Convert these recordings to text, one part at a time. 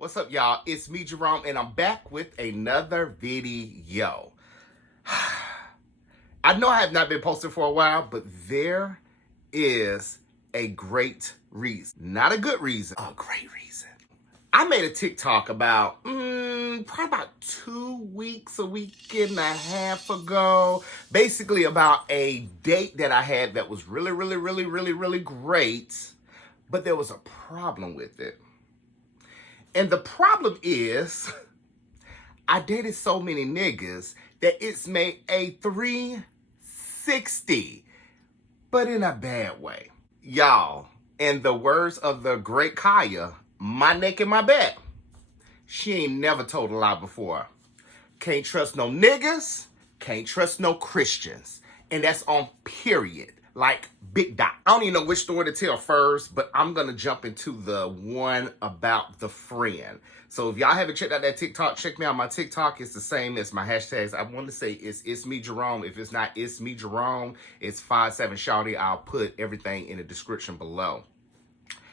What's up, y'all? It's me, Jerome, and I'm back with another video. I know I have not been posting for a while, but there is a great reason. Not a good reason, a great reason. I made a TikTok about, probably about 2 weeks, a week and a half ago, basically about a date that I had that was really great, but there was a problem with it. And the problem is, I dated so many niggas that it's made a 360, but in a bad way. Y'all, in the words of the great Kaya, my neck and my back. She ain't never told a lie before. Can't trust no niggas, can't trust no Christians. And that's on period. Like big dot. I don't even know which story to tell first, but I'm gonna jump into the one about the friend. So if y'all haven't checked out that TikTok, check me out. My TikTok is the same as my hashtags. I want to say it's me Jerome. If it's not it's me Jerome, it's 57 Shawty. I'll put everything in the description below.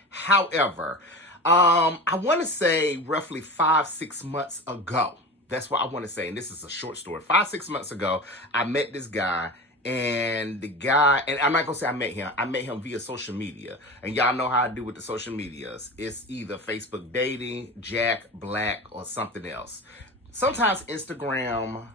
However, I want to say roughly 5-6 months ago. That's what I want to say, and this is a short story. 5-6 months ago, I met this guy. And the guy, and I'm not gonna say I met him via social media. And y'all know how I do with the social medias. It's either Facebook dating, Jack, Black, or something else. Sometimes Instagram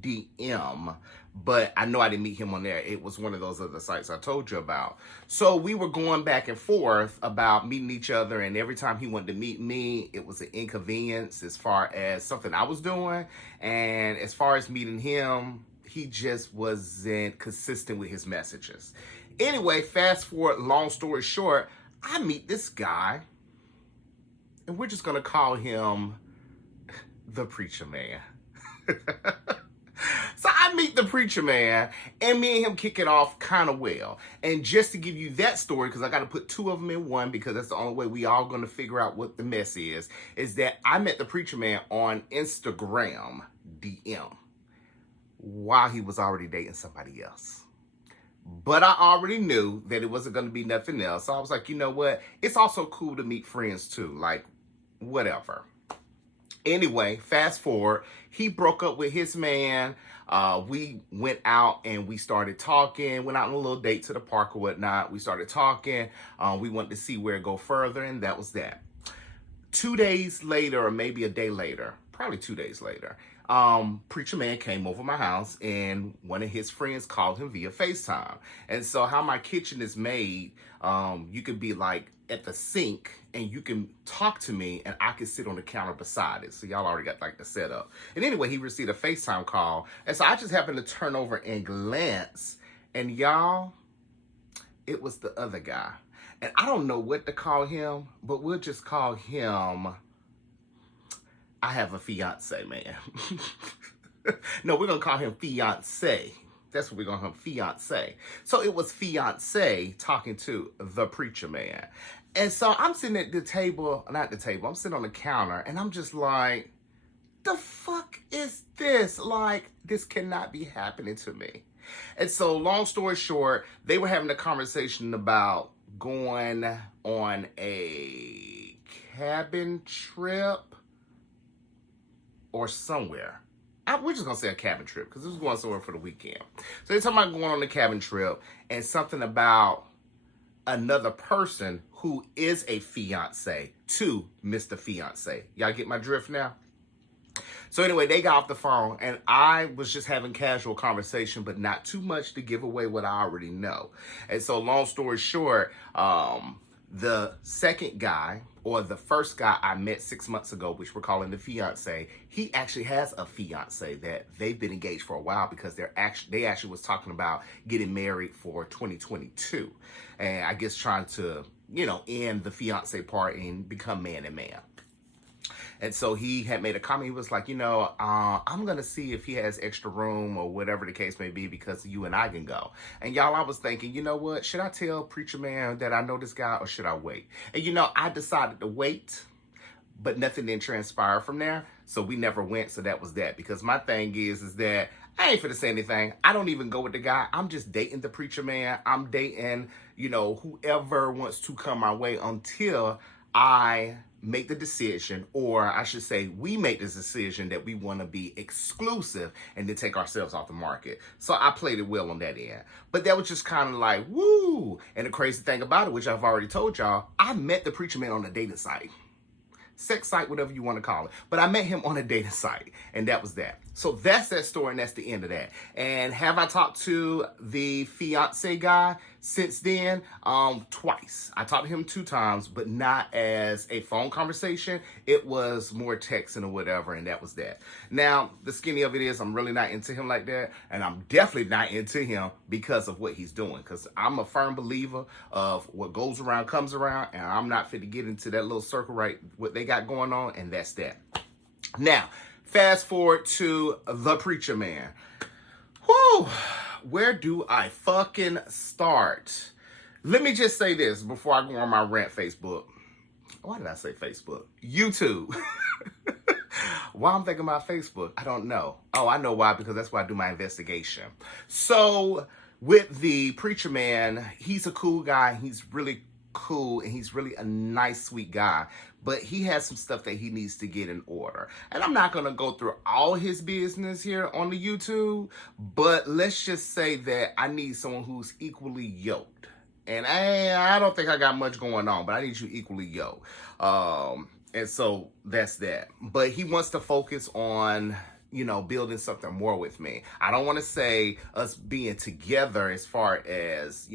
DM, but I know I didn't meet him on there. It was one of those other sites I told you about. So we were going back and forth about meeting each other, and every time he wanted to meet me, it was an inconvenience as far as something I was doing. And as far as meeting him, he just wasn't consistent with his messages. Anyway, fast forward, long story short, I meet this guy, and we're just gonna call him the preacher man. So I meet the preacher man, and me and him kick it off kind of well. And just to give you that story, because I got to put two of them in one, because that's the only way we all going to figure out what the mess is that I met the preacher man on Instagram DM. While he was already dating somebody else. But I already knew that it wasn't going to be nothing else. So I was like, you know what? It's also cool to meet friends too. Like, whatever. Anyway, fast forward. He broke up with his man. We went out and we started talking. Went out on a little date to the park or whatnot. We started talking. We wanted to see where it go further. And that was that. 2 days later, or maybe a day later, probably 2 days later, preacher man came over my house, and one of his friends called him via FaceTime. And so how my kitchen is made, you could be like at the sink and you can talk to me and I can sit on the counter beside it. So y'all already got like the setup. And anyway, he received a FaceTime call. And so I just happened to turn over and glance, and y'all, it was the other guy. And I don't know what to call him, but we'll just call him, I have a fiance, man. No, we're going to call him fiance. That's what we're going to call him, fiance. So it was fiance talking to the preacher man. And so I'm sitting at the table, not the table, I'm sitting on the counter, and I'm just like, the fuck is this? Like, this cannot be happening to me. And so long story short, they were having a conversation about going on a cabin trip or somewhere. We're just going to say a cabin trip because this was going somewhere for the weekend. So they're talking about going on a cabin trip and something about another person who is a fiance to Mr. Fiance. Y'all get my drift now? So anyway, they got off the phone, and I was just having casual conversation, but not too much to give away what I already know. And so long story short, the second guy, or the first guy I met 6 months ago, which we're calling the fiance, he actually has a fiance that they've been engaged for a while, because they actually was talking about getting married for 2022. And I guess trying to, end the fiance part and become man and man. And so he had made a comment. He was like, I'm going to see if he has extra room or whatever the case may be, because you and I can go. And y'all, I was thinking, you know what? Should I tell preacher man that I know this guy, or should I wait? And I decided to wait, but nothing didn't transpire from there. So we never went. So that was that. Because my thing is that I ain't finna say anything. I don't even go with the guy. I'm just dating the preacher man. I'm dating, whoever wants to come my way until I make the decision, or I should say, we make this decision that we want to be exclusive and then take ourselves off the market. So I played it well on that end. But that was just kind of like, woo. And the crazy thing about it, which I've already told y'all, I met the preacher man on a dating site. Sex site, whatever you want to call it. But I met him on a dating site, and that was that. So that's that story, and that's the end of that. And have I talked to the fiance guy since then? Twice. I talked to him 2 times, but not as a phone conversation. It was more texting or whatever, and that was that. Now, the skinny of it is I'm really not into him like that, and I'm definitely not into him because of what he's doing, because I'm a firm believer of what goes around comes around, and I'm not fit to get into that little circle right, what they got going on, and that's that. Now, fast forward to the preacher man. Whew, where do I fucking start? Let me just say this before I go on my rant Facebook. Why did I say Facebook? YouTube. Why I'm thinking about Facebook, I don't know. Oh, I know why, because that's why I do my investigation. So with the preacher man, he's a cool guy. He's really cool, and he's really a nice, sweet guy, but he has some stuff that he needs to get in order. And I'm not going to go through all his business here on the YouTube, but let's just say that I need someone who's equally yoked. And I don't think I got much going on, but I need you equally yoked. And so that's that. But he wants to focus on, building something more with me. I don't want to say us being together as far as,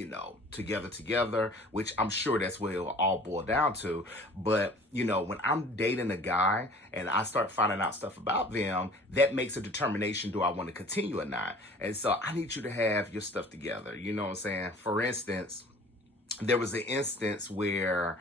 together, which I'm sure that's what it'll all boil down to. But, when I'm dating a guy and I start finding out stuff about them, that makes a determination, do I want to continue or not? And so I need you to have your stuff together. You know what I'm saying? For instance, there was an instance where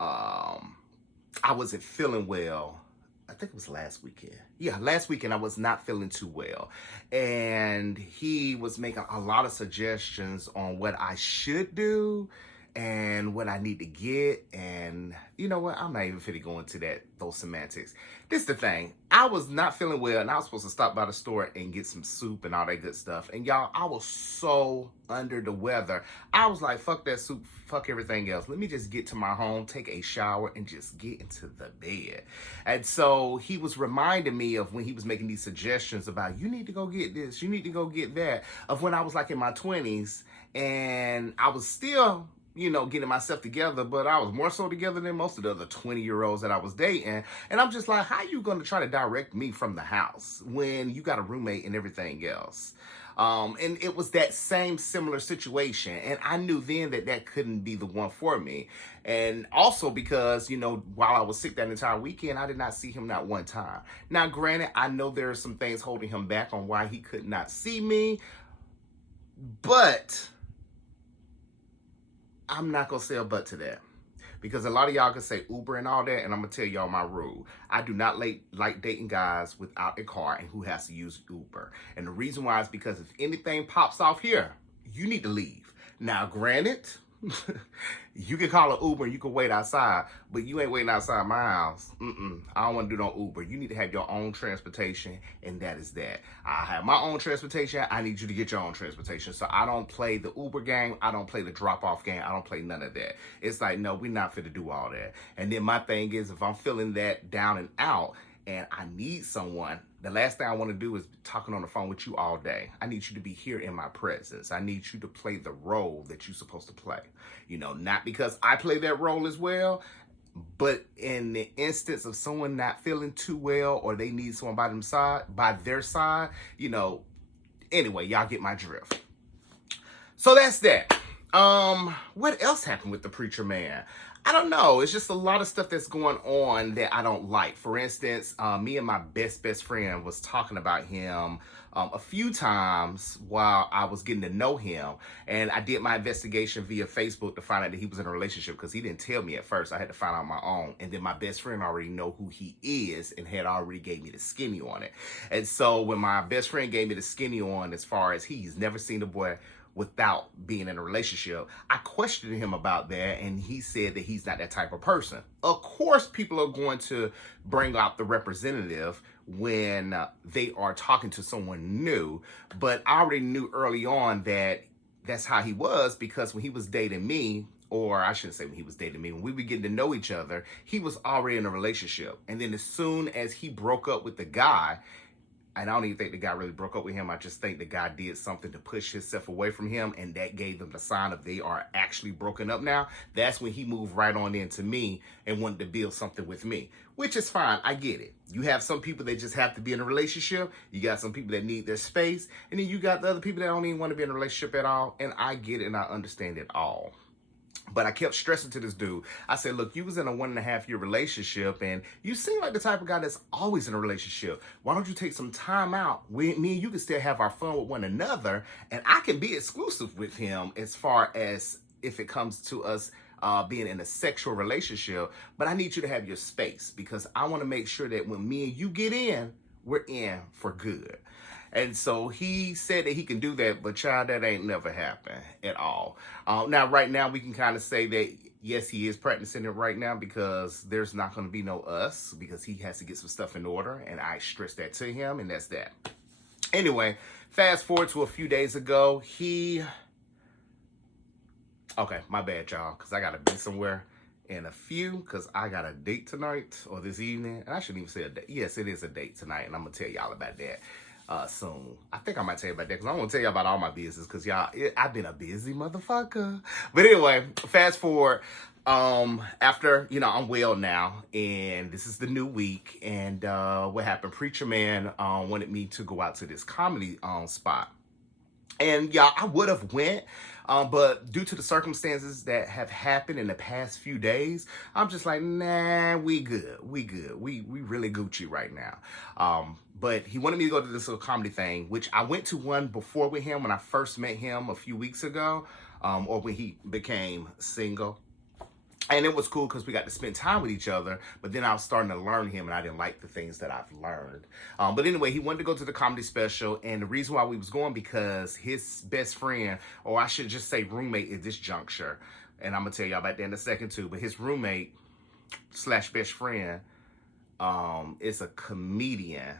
I wasn't feeling well. I think it was last weekend. Yeah, last weekend I was not feeling too well. And he was making a lot of suggestions on what I should do and what I need to get. And you know what? I'm not even finna go into those semantics. This is the thing. I was not feeling well, and I was supposed to stop by the store and get some soup and all that good stuff. And y'all, I was so under the weather. I was like, fuck that soup, fuck everything else. Let me just get to my home, take a shower, and just get into the bed. And so he was reminding me of when he was making these suggestions about, you need to go get this, you need to go get that, of when I was like in my 20s, and I was still getting myself together, but I was more so together than most of the other 20-year-olds that I was dating. And I'm just like, how you going to try to direct me from the house when you got a roommate and everything else? And it was that same similar situation. And I knew then that couldn't be the one for me. And also because, while I was sick that entire weekend, I did not see him not one time. Now, granted, I know there are some things holding him back on why he could not see me, but I'm not going to say a but to that, because a lot of y'all can say Uber and all that, and I'm going to tell y'all my rule. I do not like dating guys without a car and who has to use Uber. And the reason why is because if anything pops off here, you need to leave. Now, granted, you can call an Uber and you can wait outside, but you ain't waiting outside my house. I don't want to do no Uber. You need to have your own transportation, and that is that. I have my own transportation. I need you to get your own transportation. So I don't play the Uber game. I don't play the drop-off game. I don't play none of that. It's like, no, we're not fit to do all that. And then my thing is, if I'm feeling that down and out, and I need someone, the last thing I want to do is talking on the phone with you all day. I need you to be here in my presence. I need you to play the role that you're supposed to play. Not because I play that role as well, but in the instance of someone not feeling too well or they need someone by their side, anyway, y'all get my drift. So that's that. What else happened with the preacher man? I don't know. It's just a lot of stuff that's going on that I don't like. For instance, me and my best friend was talking about him a few times while I was getting to know him. And I did my investigation via Facebook to find out that he was in a relationship, because he didn't tell me at first. I had to find out on my own. And then my best friend already know who he is and had already gave me the skinny on it. And so when my best friend gave me the skinny on, as far as he's never seen a boy without being in a relationship, I questioned him about that, and he said that he's not that type of person. Of course, people are going to bring out the representative when they are talking to someone new, but I already knew early on that that's how he was, because when he was dating me, or I shouldn't say when he was dating me, when we were getting to know each other, he was already in a relationship. And then as soon as he broke up with the guy, and I don't even think the guy really broke up with him. I just think the guy did something to push himself away from him, and that gave them the sign of they are actually broken up now. That's when he moved right on into me and wanted to build something with me, which is fine. I get it. You have some people that just have to be in a relationship. You got some people that need their space, and then you got the other people that don't even want to be in a relationship at all, and I get it, and I understand it all. But I kept stressing to this dude. I said, look, you was in a 1.5 year relationship and you seem like the type of guy that's always in a relationship. Why don't you take some time out? Me and you can still have our fun with one another, and I can be exclusive with him as far as if it comes to us being in a sexual relationship. But I need you to have your space because I want to make sure that when me and you get in, we're in for good. And so he said that he can do that, but child, that ain't never happened at all. Now, right now, we can kind of say that, yes, he is practicing it right now because there's not going to be no us because he has to get some stuff in order. And I stressed that to him, and that's that. Anyway, fast forward to a few days ago, okay, my bad, y'all, because I got to be somewhere in a few because I got a date tonight or this evening. And I shouldn't even say a date. Yes, it is a date tonight, and I'm going to tell y'all about that. Soon. I think I might tell you about that because I want to tell you about all my business because y'all, I've been a busy motherfucker. But anyway, fast forward, after, I'm well now and this is the new week, and what happened, Preacher Man wanted me to go out to this comedy spot. And y'all, I would have went, but due to the circumstances that have happened in the past few days, I'm just like, nah, we good. We really Gucci right now. But he wanted me to go to this little comedy thing, which I went to one before with him when I first met him a few weeks ago, or when he became single. And it was cool because we got to spend time with each other, but then I was starting to learn him, and I didn't like the things that I've learned. But anyway, he wanted to go to the comedy special, and the reason why we was going because his best friend, or I should just say roommate at this juncture, and I'm going to tell y'all about that in a second too, but his roommate / best friend is a comedian,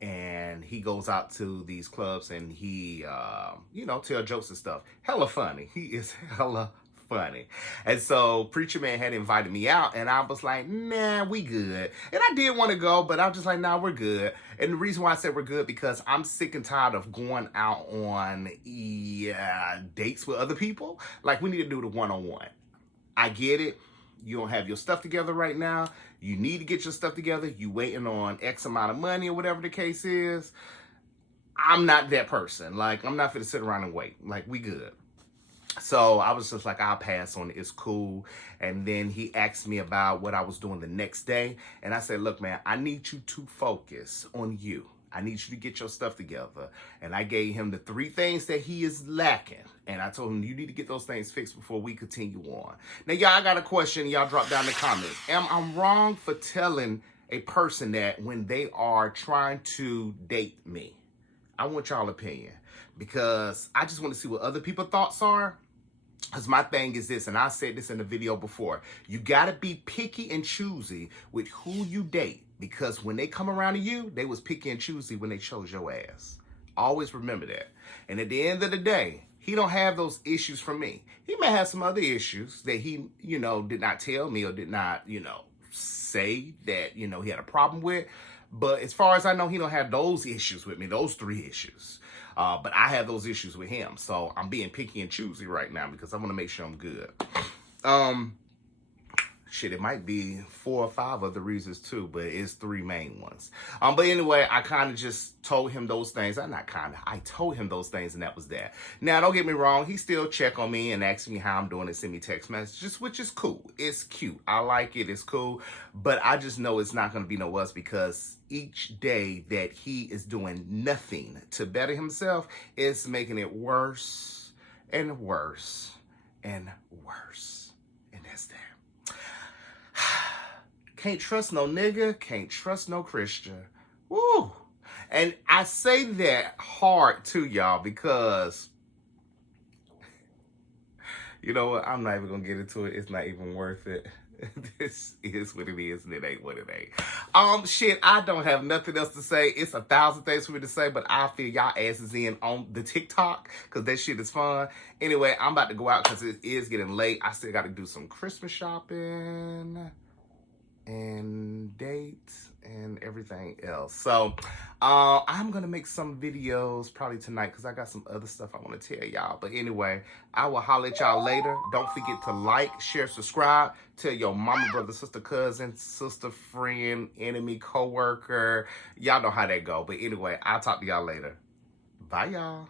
and he goes out to these clubs, and he, tell jokes and stuff. Hella funny. He is hella funny. And so Preacher Man had invited me out, and I was like, nah, we good. And I did want to go, but I was just like, nah, we're good. And the reason why I said we're good because I'm sick and tired of going out on dates with other people. Like, we need to do the one-on-one. I get it. You don't have your stuff together right now. You need to get your stuff together. You waiting on X amount of money or whatever the case is. I'm not that person. Like, I'm not going to sit around and wait. Like, we good. So I was just like, I'll pass on it. It's cool. And then he asked me about what I was doing the next day. And I said, look, man, I need you to focus on you. I need you to get your stuff together. And I gave him the 3 things that he is lacking. And I told him, you need to get those things fixed before we continue on. Now, y'all, I got a question. Y'all drop down in the comments. Am I wrong for telling a person that when they are trying to date me? I want y'all opinion because I just want to see what other people's thoughts are. Because my thing is this, and I said this in the video before, you got to be picky and choosy with who you date. Because when they come around to you, they was picky and choosy when they chose your ass. Always remember that. And at the end of the day, he don't have those issues from me. He may have some other issues that he, did not tell me or did not, say that, he had a problem with. But as far as I know, he don't have those issues with me, those 3 issues. But I have those issues with him. So I'm being picky and choosy right now because I want to make sure I'm good. It might be 4 or 5 other reasons too, but it's 3 main ones. But anyway, I kind of just told him those things. I told him those things, and that was that. Now, don't get me wrong. He still check on me and ask me how I'm doing and send me text messages, which is cool. It's cute. I like it. It's cool. But I just know it's not going to be no us because each day that he is doing nothing to better himself is making it worse and worse and worse. And that's that. Can't trust no nigga, can't trust no Christian. Woo! And I say that hard too, y'all, because you know what? I'm not even gonna get into it. It's not even worth it. This is what it is, and it ain't what it ain't. Shit, I don't have nothing else to say. It's 1,000 things for me to say, but I feel y'all asses in on the TikTok because that shit is fun. Anyway, I'm about to go out because it is getting late. I still got to do some Christmas shopping and dates and everything else. So I'm gonna make some videos probably tonight because I got some other stuff I want to tell y'all. But anyway, I will holler at y'all later. Don't forget to like, share, subscribe. Tell your mama, brother, sister, cousin, sister, friend, enemy, co-worker. Y'all know how that go. But anyway, I'll talk to y'all later. Bye, y'all.